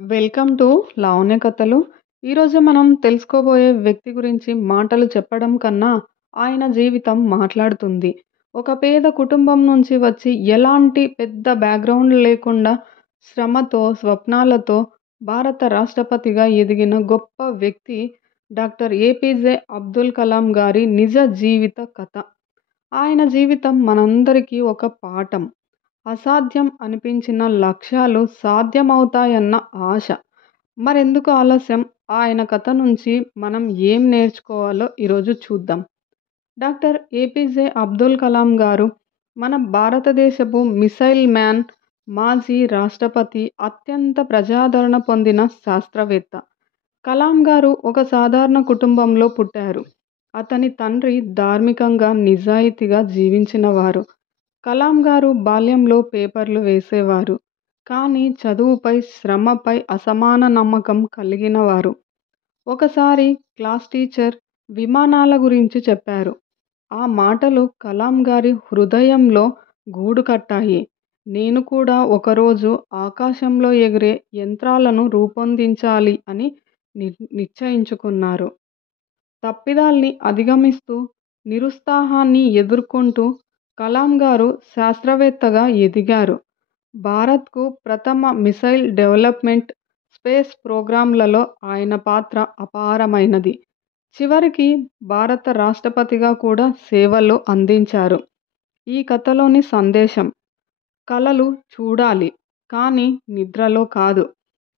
Welcome to Lavanya కథలు. ఈరోజు మనం తెలుసుకోబోయే వ్యక్తి గురించి మాటలు చెప్పడం కన్నా ఆయన జీవితం మాట్లాడుతుంది. ఒక పేద కుటుంబం నుంచి వచ్చి ఎలాంటి పెద్ద బ్యాక్గ్రౌండ్ లేకుండా శ్రమతో, స్వప్నాలతో భారత రాష్ట్రపతిగా ఎదిగిన గొప్ప వ్యక్తి డాక్టర్ ఏపీజే అబ్దుల్ కలాం గారి నిజ జీవిత కథ. ఆయన జీవితం మనందరికీ ఒక పాఠం. అసాధ్యం అనిపించిన లక్ష్యాలు సాధ్యమవుతాయన్న ఆశ. మరెందుకు ఆలస్యం? ఆయన కథ నుంచి మనం ఏం నేర్చుకోవాలో ఈరోజు చూద్దాం. డాక్టర్ ఏపీజే అబ్దుల్ కలాం గారు మన భారతదేశపు మిసైల్ మ్యాన్, మాజీ రాష్ట్రపతి, అత్యంత ప్రజాదరణ పొందిన శాస్త్రవేత్త. కలాం గారు ఒక సాధారణ కుటుంబంలో పుట్టారు. అతని తండ్రి ధార్మికంగా, నిజాయితీగా జీవించినవారు. కలాం గారు బాల్యంలో పేపర్లు వేసేవారు. కానీ చదువుపై, శ్రమపై అసమాన నమ్మకం కలిగినవారు. ఒకసారి క్లాస్ టీచర్ విమానాల గురించి చెప్పారు. ఆ మాటలు కలాం గారి హృదయంలో గూడు కట్టాయి. నేను కూడా ఒకరోజు ఆకాశంలో ఎగిరే యంత్రాలను రూపొందించాలి అని నిశ్చయించుకున్నారు. తప్పిదాల్ని అధిగమిస్తూ, నిరుత్సాహాన్ని ఎదుర్కొంటూ కలాం గారు శాస్త్రవేత్తగా ఎదిగారు. భారత్కు ప్రథమ మిసైల్ డెవలప్మెంట్, స్పేస్ ప్రోగ్రాంలలో ఆయన పాత్ర అపారమైనది. చివరికి భారత రాష్ట్రపతిగా కూడా సేవలు అందించారు. ఈ కథలోని సందేశం: కలలు చూడాలి, కానీ నిద్రలో కాదు.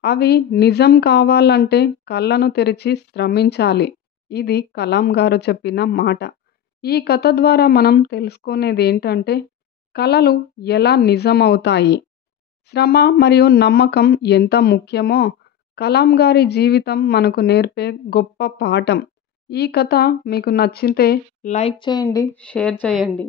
అవి నిజం కావాలంటే కళ్ళను తెరిచి శ్రమించాలి. ఇది కలాం గారు చెప్పిన మాట. ఈ కథ ద్వారా మనం తెలుసుకునేది ఏంటంటే, కలలు ఎలా నిజమవుతాయి, శ్రమ మరియు నమ్మకం ఎంత ముఖ్యమో కలాం గారి జీవితం మనకు నేర్పే గొప్ప పాఠం. ఈ కథ మీకు నచ్చితే లైక్ చేయండి, షేర్ చేయండి.